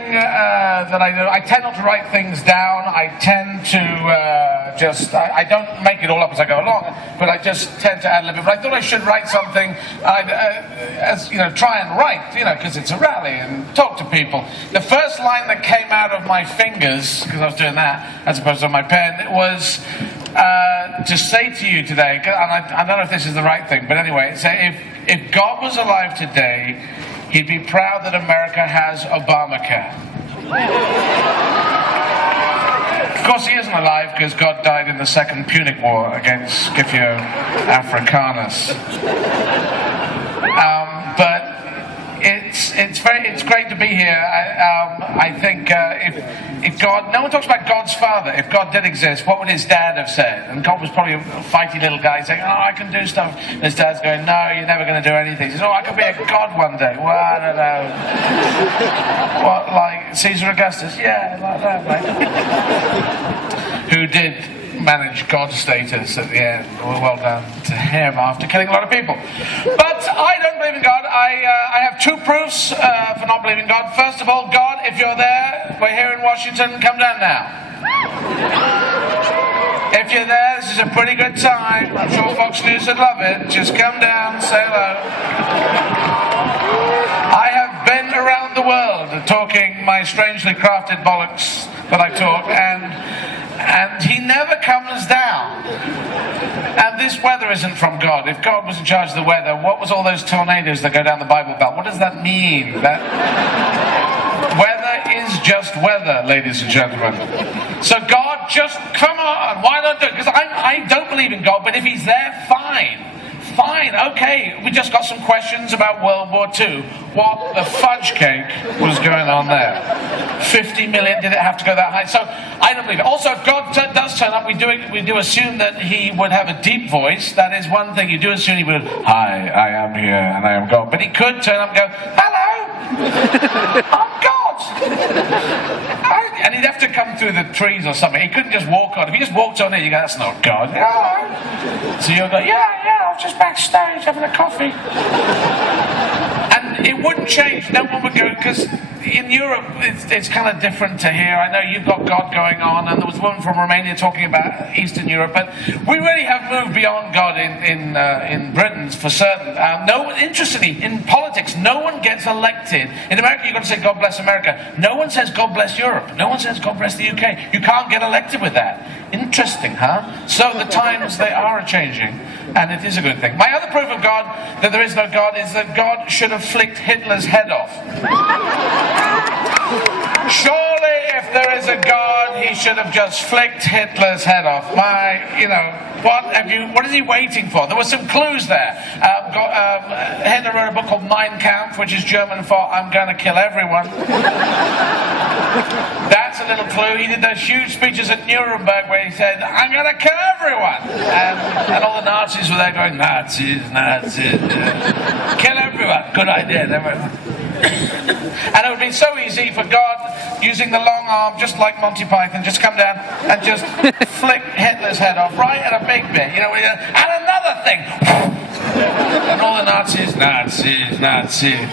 thing that I do, I tend not to write things down. I tend to I don't make it all up as I go along, but I just tend to ad lib it. But I thought I should write something, try and write, because it's a rally and talk to people. The first line that came out of my fingers, because I was doing that as opposed to my pen, was to say to you today, and I don't know if this is the right thing, but anyway, say if God was alive today, he'd be proud that America has Obamacare. Of course, he isn't alive because God died in the Second Punic War against Scipio Africanus. But it's great to be here. I think if God, no one talks about God's father. If God did exist, what would his dad have said? And God was probably a fighty little guy saying, "Oh, I can do stuff." And his dad's going, "No, you're never going to do anything." He says, "Oh, I could be a god one day." Well, I don't know. What, like Caesar Augustus? Yeah, like that, mate. Who did manage God status at the end. Well done to him after killing a lot of people. But I don't believe in God. I have two proofs for not believing God. First of all, God, if you're there, we're here in Washington, come down now. If you're there, this is a pretty good time. I'm sure Fox News would love it. Just come down, say hello. I have been around the world talking my strangely crafted bollocks that I talk, and he never comes down. And this weather isn't from God. If God was in charge of the weather, what was all those tornadoes that go down the Bible Belt? What does that mean? That weather is just weather, ladies and gentlemen. So God, just come on. Why not do it? Because I don't believe in God, but if he's there, fine. Fine, okay, we just got some questions about World War II. What the fudge cake was going on there? 50 million, did it have to go that high? So, I don't believe it. Also, if God does turn up, we do assume that he would have a deep voice. That is one thing, you do assume he would, "Hi, I am here, and I am God." But he could turn up and go, "Hello, I'm God." And he'd have to come through the trees or something. He couldn't just walk on. If he just walked on it, you go, "That's not God." Hello. So you'll go, yeah, I was just backstage having a coffee. And it wouldn't change. No one would go, because in Europe, it's kind of different to here. I know you've got God going on, and there was a woman from Romania talking about Eastern Europe, but we really have moved beyond God in Britain for certain. Interestingly, in politics, no one gets elected. In America, you've got to say, "God bless America." No one says, "God bless Europe." No one says, "God bless the UK." You can't get elected with that. Interesting, huh? So the times, they are changing, and it is a good thing. My other proof of God, that there is no God, is that God should have flicked Hitler's head off. Surely, if there is a God, he should have just flicked Hitler's head off. What is he waiting for? There were some clues there. Hitler wrote a book called Mein Kampf, which is German for "I'm going to kill everyone." That's a little clue. He did those huge speeches at Nuremberg where he said, "I'm going to kill everyone." And all the Nazis were there going, "Nazis, Nazis, kill everyone." Good idea, everyone. And it would be so easy for God, using the long arm, just like Monty Python, just come down and just flick Hitler's head off right at a big bit. And another thing. And all the Nazis, Nazis, Nazis.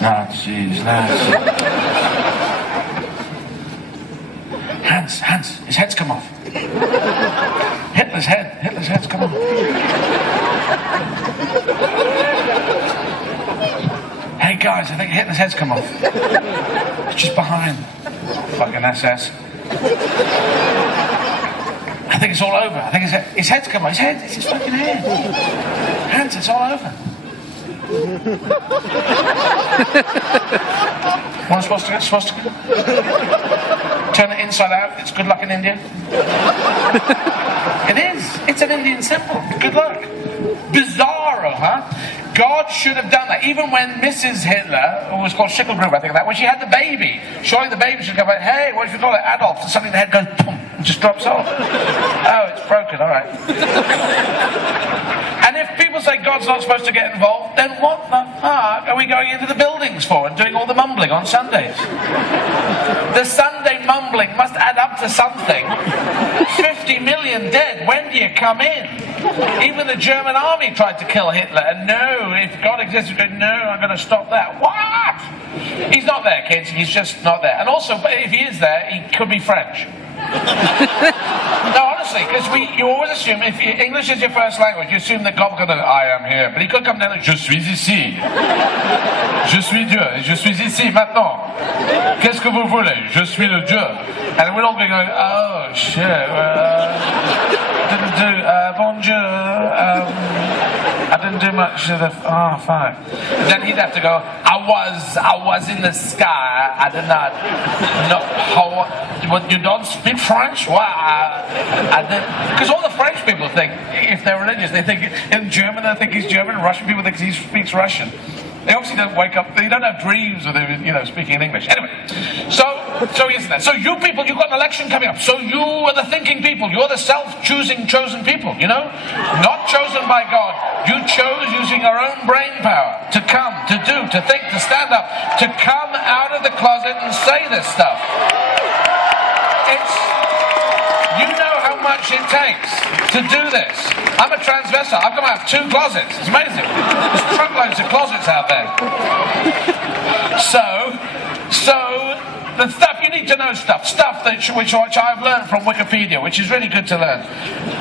Nazis, Nazis. Hans, his head's come off. Hitler's head's come off. Hey guys, I think Hitler's head's come off. It's just behind. Fucking SS. I think it's all over. I think his head's come off. It's his fucking head. Hans, it's all over. Want a swastika? Turn it inside out. It's good luck in India. It is. It's an Indian symbol. Good luck. Bizarro, huh? God should have done that. Even when Mrs. Hitler, who was called Schicklgruber, I think of that, when she had the baby, surely the baby should go like, "Hey, what do you call it? Adolf." And suddenly the head goes, boom, and just drops off. Oh, it's broken. All right. And if people people say God's not supposed to get involved, then what the fuck are we going into the buildings for and doing all the mumbling on Sundays? The Sunday mumbling must add up to something. 50 million dead, when do you come in? Even the German army tried to kill Hitler, and no, if God exists, no, I'm going to stop that. What? He's not there, kids, he's just not there. And also, if he is there, he could be French. No, honestly, because you always assume, if English is your first language, you assume that God could I am here. But he could come down and, je suis ici. Je suis Dieu, je suis ici, maintenant. Qu'est-ce que vous voulez? Je suis le Dieu. And we'd all be going, oh, shit, didn't do, bonjour, I didn't do much of the, oh, fuck. Then he'd have to go, I was in the sky, I did not, no, how, but you don't speak French? Well, I did, because all the French people think, if they're religious, they think, in German, they think he's German, Russian people think he speaks Russian. They obviously don't wake up, they don't have dreams of him, speaking in English. Anyway, so isn't that? So you people, you've got an election coming up. So you are the thinking people. You're the self-choosing, chosen people, Not chosen by God. You chose using your own brain power to come, to do, to think, to stand up, to come out of the closet and say this stuff. You know how much it takes to do this. I'm a transvestite. I've got to have 2 closets. It's amazing. There's truckloads of closets out there. So the stuff, you need to know stuff which I've learned from Wikipedia, which is really good to learn.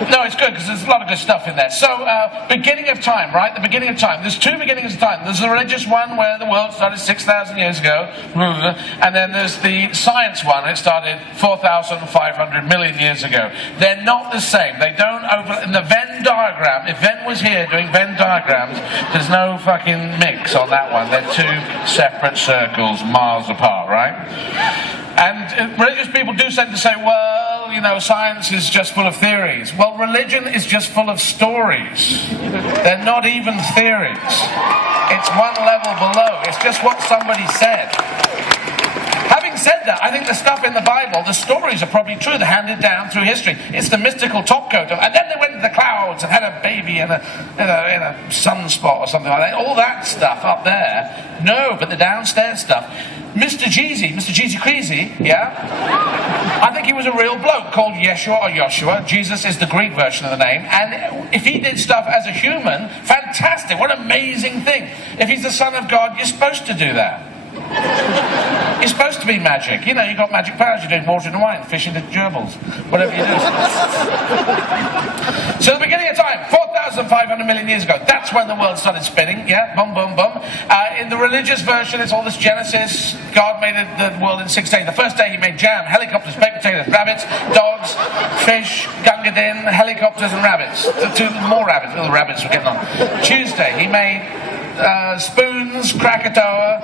No, it's good because there's a lot of good stuff in there. So, beginning of time, right? The beginning of time. There's 2 beginnings of time. There's the religious one where the world started 6,000 years ago, and then there's the science one. It started 4,500 million years ago. They're not the same. They don't in the Venn diagram. If Venn was here doing Venn diagrams, there's no fucking mix on that one. They're 2 separate circles, miles apart, right? And religious people do tend to say, well, science is just full of theories. Well, religion is just full of stories. They're not even theories. It's one level below. It's just what somebody said. Having said that, I think the stuff in the Bible, the stories are probably true. They're handed down through history. It's the mystical top coat. And then they went to the clouds and had a baby in a sunspot or something like that. All that stuff up there. No, but the downstairs stuff. Mr. Jeezy Creasy, yeah? I think he was a real bloke called Yeshua or Joshua. Jesus is the Greek version of the name. And if he did stuff as a human, fantastic. What an amazing thing. If he's the Son of God, you're supposed to do that. You're supposed to be magic. You've got magic powers. You're doing water and wine, fishing the gerbils, whatever you do. So the beginning of time, 4,500 million years ago, that's when the world started spinning, yeah? Boom, boom, boom. In the religious version, it's all this Genesis. God made the world in 6 days. The first day he made jam, helicopters, baked potatoes, rabbits, dogs, fish, gunga din, helicopters and rabbits. 2 more rabbits. Little rabbits were getting on. Tuesday, he made spoons, Krakatoa,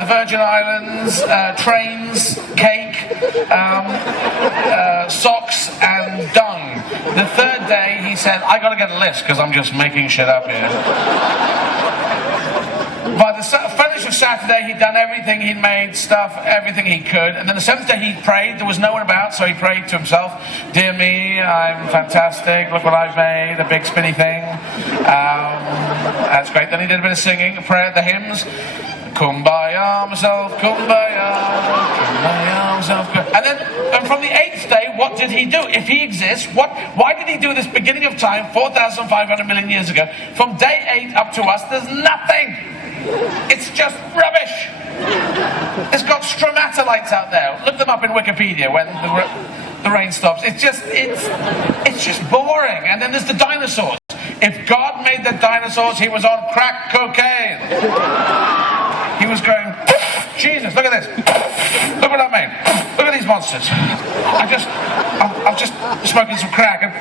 the Virgin Islands, trains, cake, socks and dung. The 3rd day he said, I got to get a list because I'm just making shit up here. By the finish of Saturday, he'd done everything, he'd made stuff, everything he could. And then the 7th day he prayed. There was no one about, so he prayed to himself. Dear me, I'm fantastic. Look what I've made, a big spinny thing. That's great. Then he did a bit of singing, a prayer, the hymns. Kumbaya myself, kumbaya, kumbaya myself. And from the 8th day, what did he do? If he exists, why did he do this beginning of time, 4,500 million years ago? From day 8 up to us, there's nothing. It's just rubbish. It's got stromatolites out there. Look them up in Wikipedia when the rain stops. It's just boring. And then there's the dinosaurs. If God made the dinosaurs, he was on crack cocaine. He was going, Jesus, look at this. Look what I made. Look at these monsters. I'm just smoking some crack and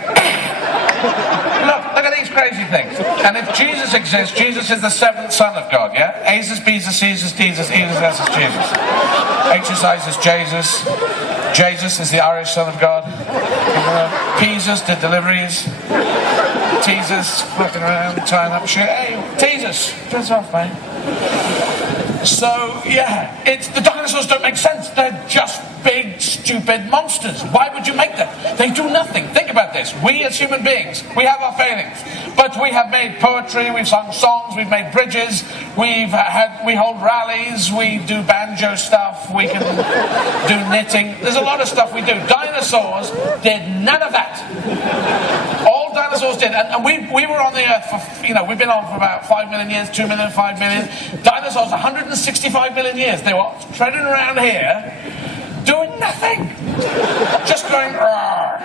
look at these crazy things. And if Jesus exists, Jesus is the 7th Son of God, yeah? Asus, Besus, Caesar, Jesus, Esus, Esus, Jesus. H's, Isis, Jesus. Jesus is the Irish Son of God. Jesus did deliveries. Jesus, fucking around, tying up shit. Hey, Jesus, dress off, mate. So, yeah, the dinosaurs don't make sense. They're just big, stupid monsters. Why would you make them? They do nothing. Think about this. We as human beings, we have our failings. But we have made poetry, we've sung songs, we've made bridges, we hold rallies, we do banjo stuff, we can do knitting. There's a lot of stuff we do. Dinosaurs did none of that. All dinosaurs did. And we were on the earth for, we've been on for about 5 million years, 2 million, 5 million. Dinosaurs, 165 million years. They were treading around here, doing nothing. Just going, "Rawr."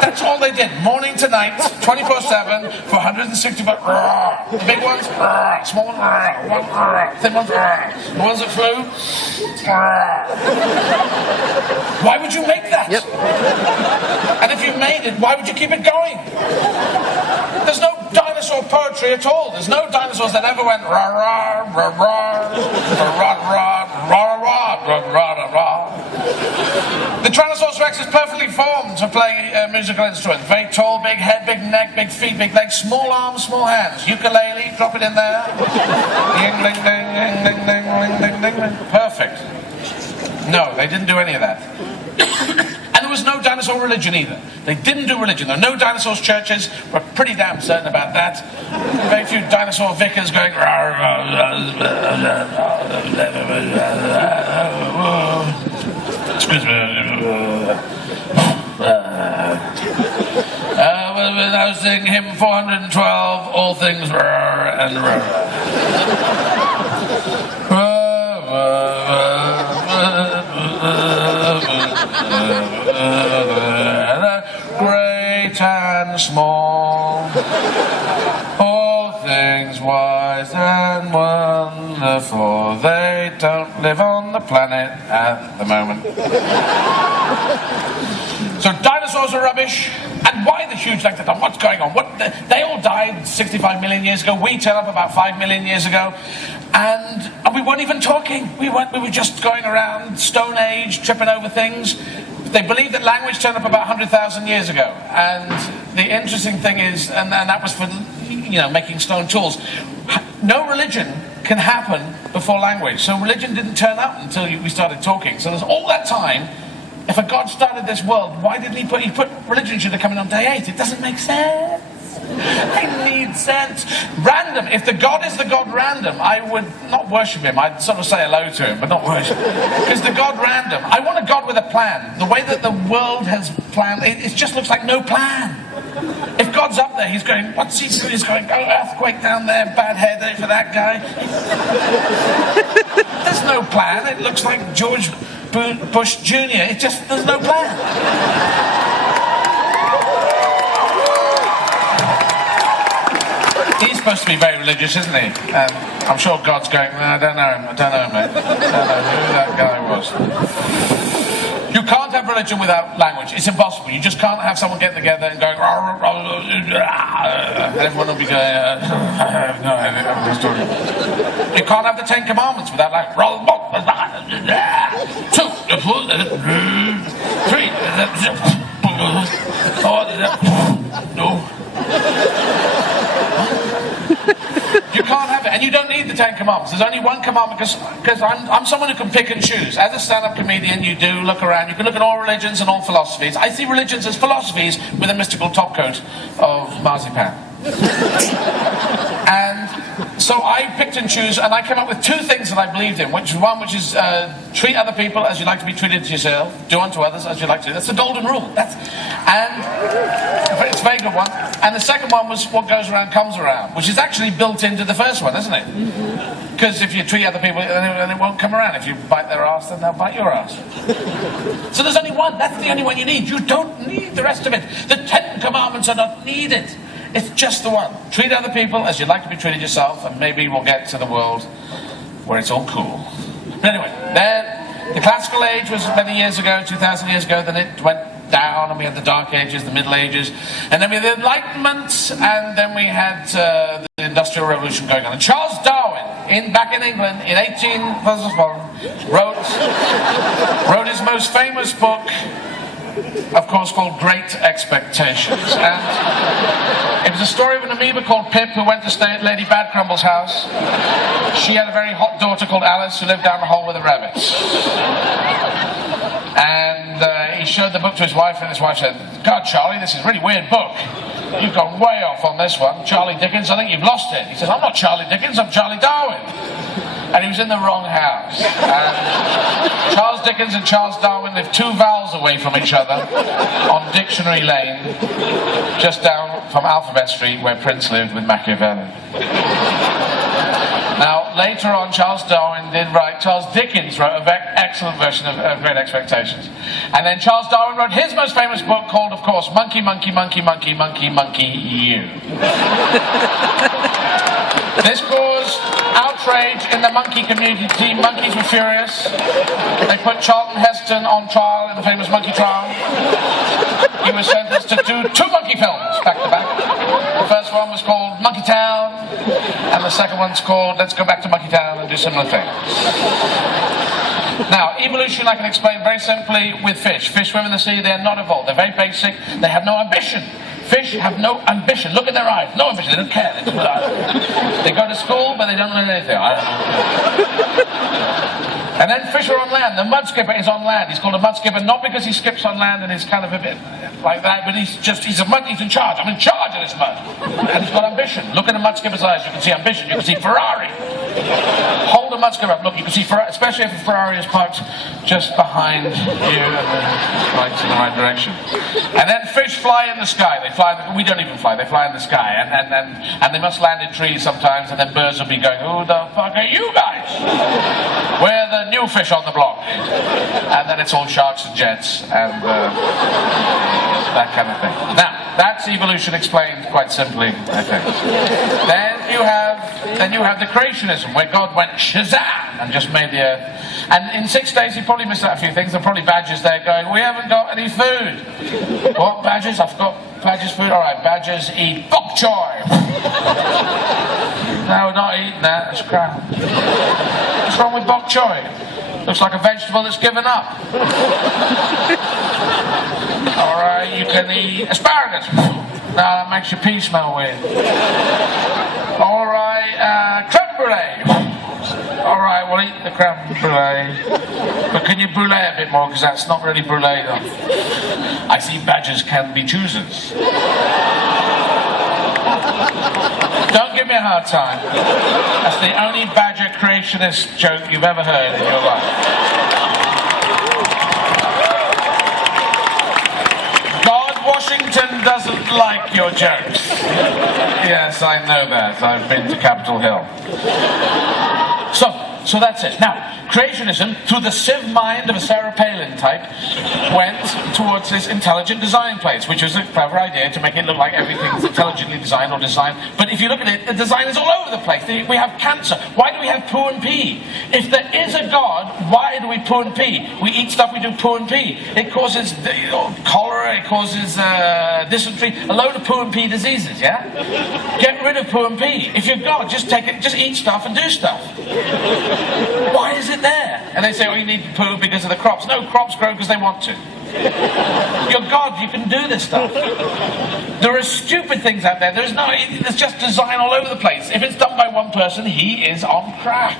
That's all they did, morning to night, 24/7, for 165. "Rawr." The big ones, "Rawr." Small ones, "Rawr." One, "Rawr." Thin ones, "Rawr." The ones that flew, "Rawr." Why would you make that? Yep. And if you made it, why would you keep it going? There's no dinosaur poetry at all. There's no dinosaurs that ever went "Rawr, rawr, rawr, rawr, rawr, rawr, rawr, rawr, rawr, rawr." The Tyrannosaurus Rex is perfectly formed to play a musical instrument. Very tall, big head, big neck, big feet, big legs, small arms, small hands. Ukulele, drop it in there. Ding, ding, ding, ding, ding, ding, ding, ding, ding, ding. Perfect. No, they didn't do any of that. And there was no dinosaur religion either. They didn't do religion. There were no dinosaurs churches. We're pretty damn certain about that. Very few dinosaur vicars going. Excuse me. I was singing hymn 412, all things and great and small, all things wise and wonderful. They don't live on the planet at the moment. So dinosaurs are rubbish. And why the huge length of time? What's going on? They all died 65 million years ago. We turned up about 5 million years ago. And we weren't even talking. We were just going around, Stone Age, tripping over things. They believe that language turned up about 100,000 years ago. And the interesting thing is, and that was for making stone tools, no religion can happen before language. So religion didn't turn up until we started talking. So there's all that time. If a God started this world, why didn't he put religion should have come in on day 8? It doesn't make sense. They need sense. Random. If the God is the God random, I would not worship him. I'd sort of say hello to him, but not worship him. Because the God random, I want a God with a plan. The way that the world has planned, it just looks like no plan. If God's up there, he's going, what's he doing? He's going, earthquake down there, bad hair day for that guy. There's no plan. It looks like George Bush Jr. There's no plan. He's supposed to be very religious, isn't he? I'm sure God's going, I don't know him, mate. I don't know who that guy was. You can't have religion without language. It's impossible. You just can't have someone getting together and going, and everyone will be going, I have no idea what he's talking about. You can't have the 10 Commandments without like, 2, 3, no. You can't have it, and you don't need the 10 Commandments. There's only one commandment, because I'm someone who can pick and choose. As a stand-up comedian, you do look around. You can look at all religions and all philosophies. I see religions as philosophies with a mystical topcoat of marzipan. And so I picked and choose, and I came up with 2 things that I believed in. Which is treat other people as you'd like to be treated to yourself. Do unto others as you'd like to. That's the golden rule. It's a very good one. And the second one was what goes around comes around, which is actually built into the first one, isn't it? Because if you treat other people, then it won't come around. If you bite their ass, then they'll bite your ass. So there's only one. That's the only one you need. You don't need the rest of it. The 10 Commandments are not needed. It's just the one. Treat other people as you'd like to be treated yourself, and maybe we'll get to the world where it's all cool. But anyway, then the classical age was many years ago, 2,000 years ago, then it went down, and we had the Dark Ages, the Middle Ages, and then we had the Enlightenment, and then we had the Industrial Revolution going on. And Charles Darwin, back in England, in 18... wrote his most famous book, of course, called Great Expectations. And it was a story of an amoeba called Pip who went to stay at Lady Badcrumble's house. She had a very hot daughter called Alice who lived down the hole with the rabbits. And he showed the book to his wife, and his wife said, "God, Charlie, this is a really weird book. You've gone way off on this one. Charlie Dickens, I think you've lost it." He says, "I'm not Charlie Dickens, I'm Charlie Darwin." And he was in the wrong house. And Charles Dickens and Charles Darwin lived 2 vowels away from each other on Dictionary Lane, just down from Alphabet Street, where Prince lived with Machiavelli. Now, later on, Charles Dickens wrote an excellent version of Great Expectations. And then Charles Darwin wrote his most famous book called, of course, Monkey, Monkey, Monkey, Monkey, Monkey, Monkey, You. This caused outrage in the monkey community. Monkeys were furious. They put Charlton Heston on trial in the famous monkey trial. He was sentenced to do 2 monkey films back to back. The first one was called Monkey Town, and the second one's called Let's Go Back to Monkey Town and Do Similar Things. Now, evolution I can explain very simply with fish. Fish swim in the sea, they're not evolved. They're very basic, they have no ambition. Fish have no ambition. Look at their eyes. No ambition. They don't care. They go to school, but they don't learn anything. And then fish are on land. The mud skipper is on land. He's called a mud skipper not because he skips on land and is kind of a bit like that, but he's in charge. I'm in charge of this mud. And he's got ambition. Look at the mud skipper's eyes. You can see ambition. You can see Ferrari. Hold the mud skipper up. Look, you can see Ferrari, especially if a Ferrari is parked just behind you and points in the right direction. And then fish fly in the sky. We don't even fly. They fly in the sky. And they must land in trees sometimes, and then birds will be going, "Who the fuck are you guys? We're the new fish on the block." And then it's all sharks and jets and that kind of thing. Now, that's evolution explained quite simply, I think. Then you have the creationism, where God went shazam and just made the earth. And in 6 days, he probably missed out a few things. There are probably badgers there going, "We haven't got any food." "What, badgers? I've got badgers' food." "All right, badgers eat bok choy." "No, we're not eating that. That's crap." "What's wrong with bok choy? Looks like a vegetable that's given up." "All right, you can eat asparagus." "No, that makes your pee smell weird." "All right, creme brulee." "All right, we'll eat the creme brulee. But can you brulee a bit more, because that's not really brulee though." "I see badgers can be choosers." Don't give me a hard time. That's the only badger creationist joke you've ever heard in your life. God Washington doesn't like your jokes. Yes, I know that. I've been to Capitol Hill. So that's it. Now, creationism, through the sieve mind of a Sarah Palin type, went towards this intelligent design place, which was a clever idea to make it look like everything's intelligently designed or designed. But if you look at it, the design is all over the place. We have cancer. Why do we have poo and pee? If there is a God, why do we poo and pee? We eat stuff, we do poo and pee. It causes cholera, it causes dysentery, a load of poo and pee diseases, yeah? Get rid of poo and pee. If you're God, just eat stuff and do stuff. Why is it there? And they say, "Oh, you need poo because of the crops." No, crops grow because they want to. You're God, you can do this stuff. There are stupid things out there. There's just design all over the place. If it's done by one person, he is on crack.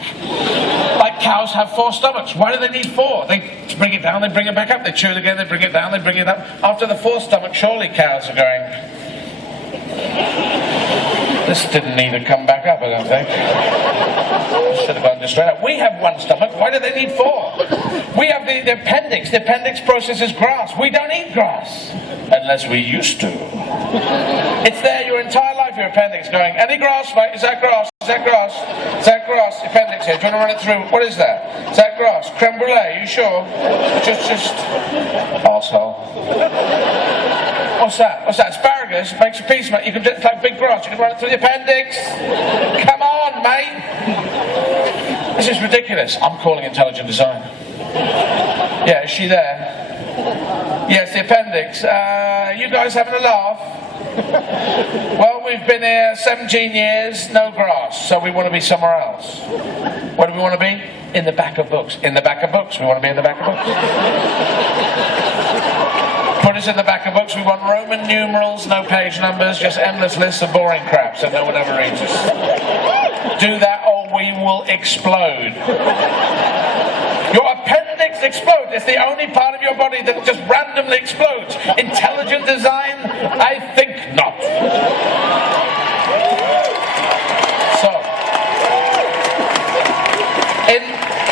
Like cows have 4 stomachs. Why do they need 4? They bring it down, they bring it back up. They chew it again, they bring it down, they bring it up. After the 4th stomach, surely cows are going, "This didn't need to come back up, I don't think. Should have gone just straight up." We have 1 stomach. Why do they need 4? We have the appendix. The appendix processes grass. We don't eat grass. Unless we used to. It's there your entire life, your appendix, going, "Any grass, mate? Is that grass? Is that grass? Is that grass?" Appendix here. Do you want to run it through? "What is that? Is that grass? Creme brulee? Are you sure?" Just arsehole. What's that? What's that? Asparagus makes a piece, mate. You can just like big grass. You can run it through the appendix. Come on, mate. This is ridiculous. I'm calling intelligent design. Yeah, is she there? Yes, the appendix. You guys having a laugh? Well, we've been here 17 years, no grass, so we want to be somewhere else. Where do we want to be? In the back of books. In the back of books. We want to be in the back of books. Put us in the back of books. We want Roman numerals, no page numbers, just endless lists of boring crap so no one ever reads us. Do that or we will explode. Your appendix just explodes. It's the only part of your body that just randomly explodes. Intelligent design? I think not.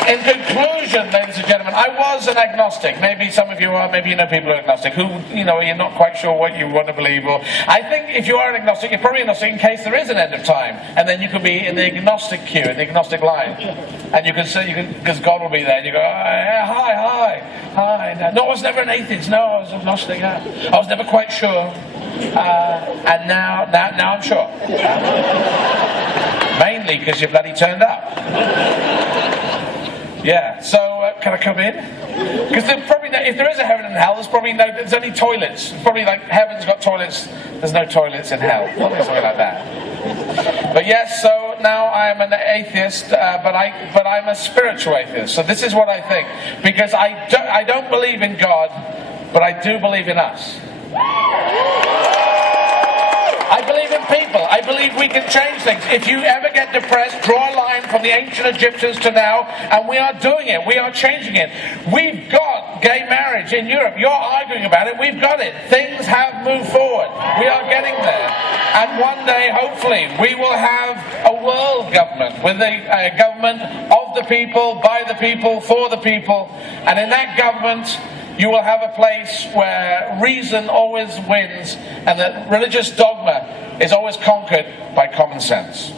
In conclusion, ladies and gentlemen, I was an agnostic. Maybe some of you are, maybe you know people who are agnostic, who, you're not quite sure what you want to believe. Or I think if you are an agnostic, you're probably agnostic in case there is an end of time. And then you could be in the agnostic queue, in the agnostic line. And you can say, because God will be there, and you go, hi. No, I was never an atheist. No, I was agnostic. Yeah. I was never quite sure. And now I'm sure. Mainly because you bloody turned up. Yeah, so can I come in? Because if there is a heaven and hell, there's only toilets. Probably like heaven's got toilets, there's no toilets in hell. Probably something like that. But yes, so now I am an atheist, but I'm a spiritual atheist. So this is what I think. Because I don't believe in God, but I do believe in us. I believe in people. I believe we can change things. If you ever get depressed, draw a line from the ancient Egyptians to now, and we are doing it. We are changing it. We've got gay marriage in Europe. You're arguing about it. We've got it. Things have moved forward. We are getting there. And one day, hopefully, we will have a world government with a government of the people, by the people, for the people. And in that government, you will have a place where reason always wins and that religious dogma is always conquered by common sense.